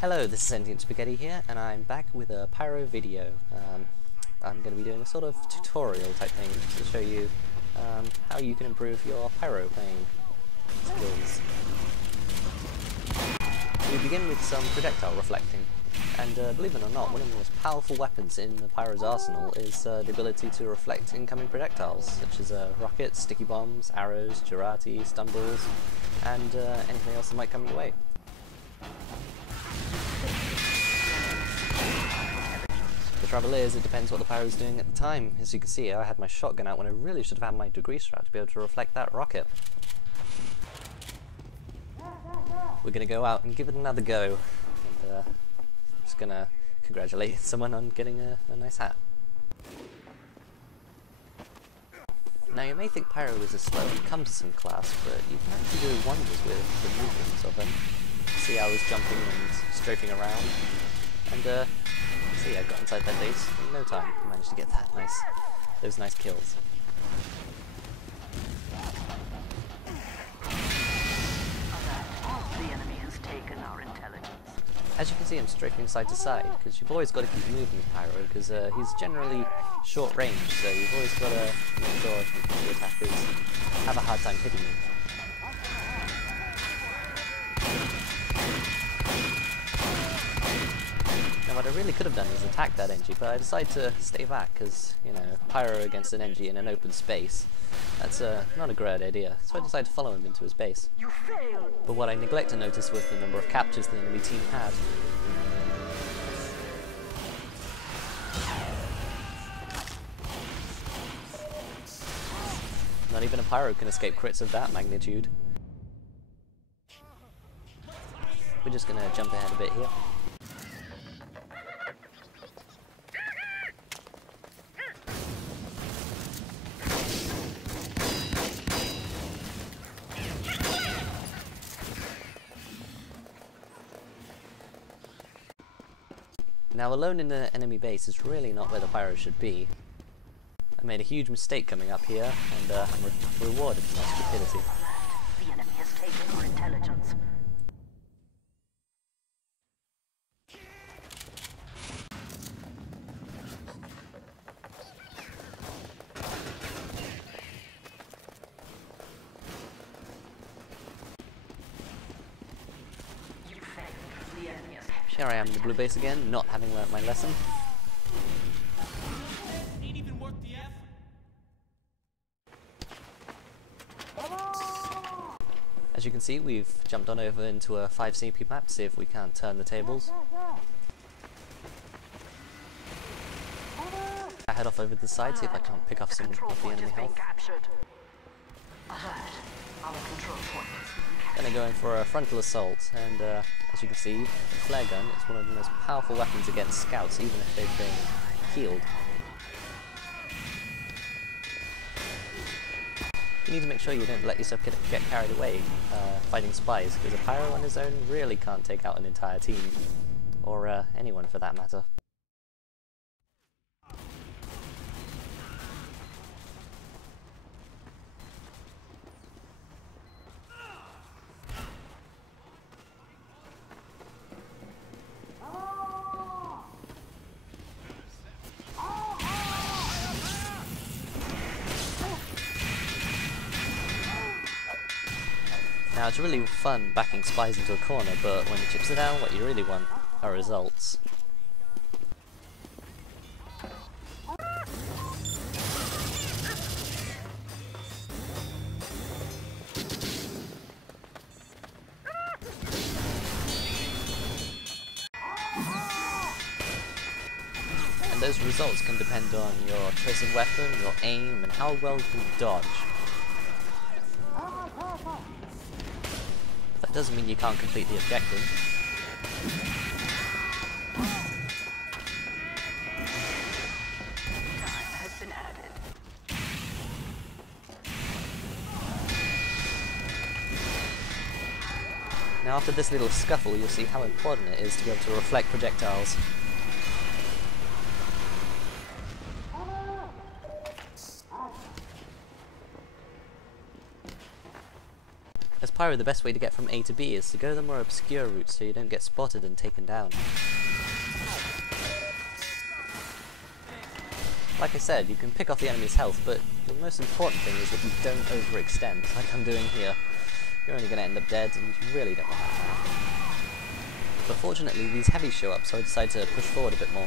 Hello, this is Sentient Spaghetti here, and I'm back with a Pyro video. I'm going to be doing a sort of tutorial type thing to show you how you can improve your Pyro playing skills. We begin with some projectile reflecting, and believe it or not, one of the most powerful weapons in the Pyro's arsenal is the ability to reflect incoming projectiles, such as rockets, sticky bombs, arrows, Girati, stun balls, and anything else that might come your way. The trouble is, it depends what the Pyro's doing at the time. As you can see, I had my shotgun out when I really should have had my degreaser out to be able to reflect that rocket. We're going to go out and give it another go, and I'm just going to congratulate someone on getting a nice hat. Now you may think Pyro is a slow and cumbersome class, but you can actually do wonders with the movements of him. See how I was jumping and strafing around, and see, I got inside that base in no time. I managed to get those nice kills. The enemy has taken our intelligence. As you can see, I'm strafing side to side, because you've always got to keep moving with Pyro, because he's generally short range, so you've always got to make sure the attackers have a hard time hitting you. Now what I really could have done is attack that Engie, but I decided to stay back because, you know, Pyro against an Engie in an open space, that's not a great idea, so I decided to follow him into his base. You failed! But what I neglect to notice was the number of captures the enemy team had. Not even a Pyro can escape crits of that magnitude. We're just gonna jump ahead a bit here. Now, alone in the enemy base is really not where the Pyro should be. I made a huge mistake coming up here, and I'm rewarded for my stupidity. The enemy has taken our intelligence. Here I am in the blue base again, not having learnt my lesson. As you can see, we've jumped on over into a 5 CP map to see if we can't turn the tables. I head off over to the side, see if I can't pick off some of the enemy health. Then I go in for a frontal assault, and as you can see, the flare gun is one of the most powerful weapons against scouts, even if they've been healed. You need to make sure you don't let yourself get carried away fighting spies, because a Pyro on his own really can't take out an entire team, or anyone for that matter. Now it's really fun backing spies into a corner, but when the chips are down, what you really want are results. And those results can depend on your choice of weapon, your aim, and how well you dodge. That doesn't mean you can't complete the objective. Time has been added. Now after this little scuffle, you'll see how important it is to be able to reflect projectiles. Pyro, the best way to get from A to B is to go the more obscure route so you don't get spotted and taken down. Like I said, you can pick off the enemy's health, but the most important thing is that you don't overextend, like I'm doing here. You're only going to end up dead, and you really don't want that. But fortunately, these heavies show up, so I decide to push forward a bit more.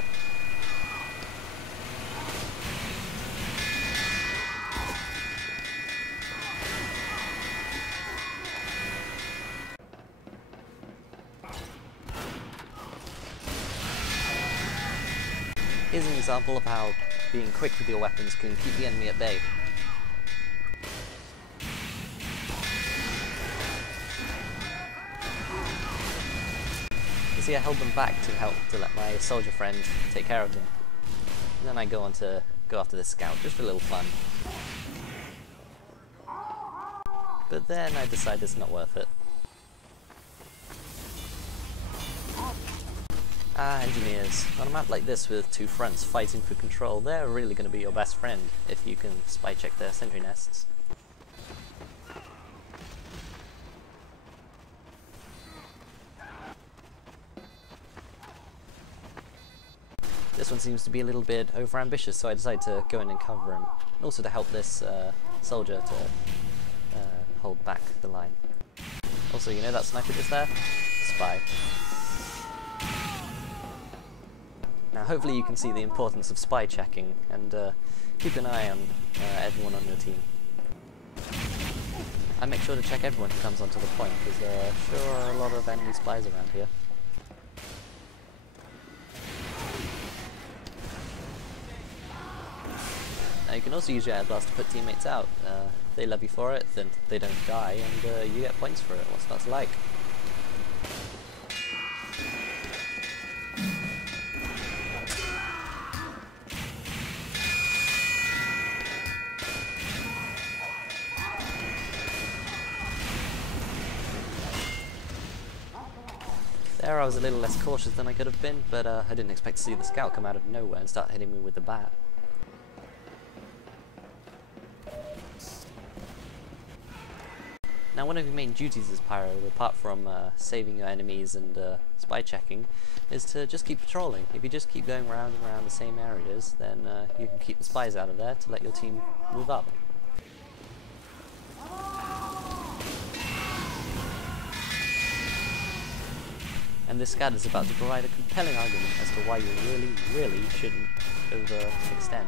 Here's an example of how being quick with your weapons can keep the enemy at bay. You see, I held them back to let my soldier friend take care of them. And then I go on to go after this scout, just for a little fun. But then I decide it's not worth it. Engineers. On a map like this with two fronts fighting for control, they're really going to be your best friend if you can spy check their sentry nests. This one seems to be a little bit over-ambitious, so I decide to go in and cover him. And also to help this soldier to hold back the line. Also, you know that sniper just there? Spy. Now hopefully you can see the importance of spy checking, and keep an eye on everyone on your team. I make sure to check everyone who comes onto the point, because there sure are a lot of enemy spies around here. Now you can also use your air blast to put teammates out. They love you for it, then they don't die, and you get points for it. What's not to like? There I was a little less cautious than I could have been, but I didn't expect to see the scout come out of nowhere and start hitting me with the bat. Now one of your main duties as Pyro, apart from saving your enemies and spy checking, is to just keep patrolling. If you just keep going around and around the same areas, then you can keep the spies out of there to let your team move up. And this scout is about to provide a compelling argument as to why you really shouldn't overextend.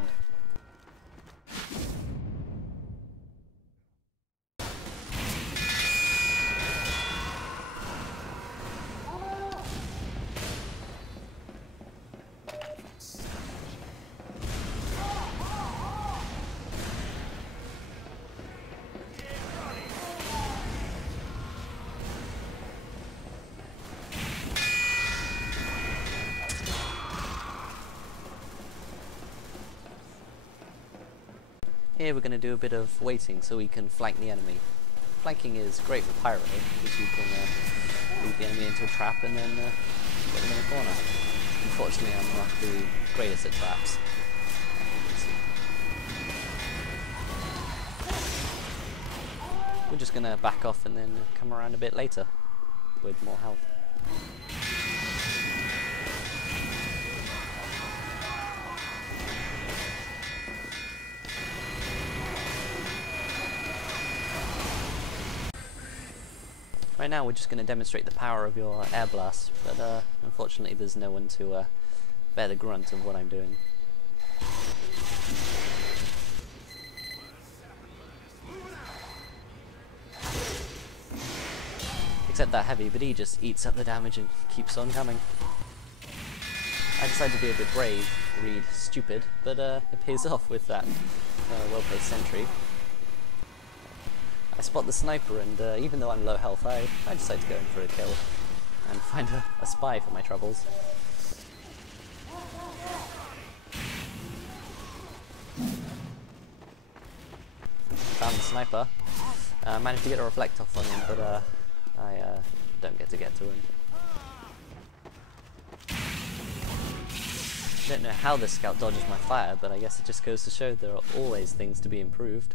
Here we're going to do a bit of waiting so we can flank the enemy. Flanking is great for Pyro, because you can lead the enemy into a trap and then get them in a corner. Unfortunately I'm not the greatest at traps. We're just going to back off and then come around a bit later with more health. Right now we're just going to demonstrate the power of your air blast, but unfortunately there's no one to bear the grunt of what I'm doing. Except that heavy, but he just eats up the damage and keeps on coming. I decided to be a bit brave, read stupid, but it pays off with that well-placed sentry. I spot the sniper, and even though I'm low health, I decide to go in for a kill and find a spy for my troubles. Found the sniper. Managed to get a reflect off on him, but I don't get to him. I don't know how this scout dodges my fire, but I guess it just goes to show there are always things to be improved.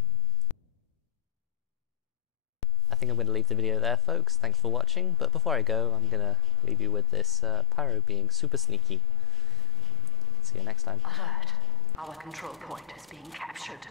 I think I'm going to leave the video there, folks. Thanks for watching, but before I go, I'm going to leave you with this Pyro being super sneaky. See you next time. Alert. Our control point is being captured.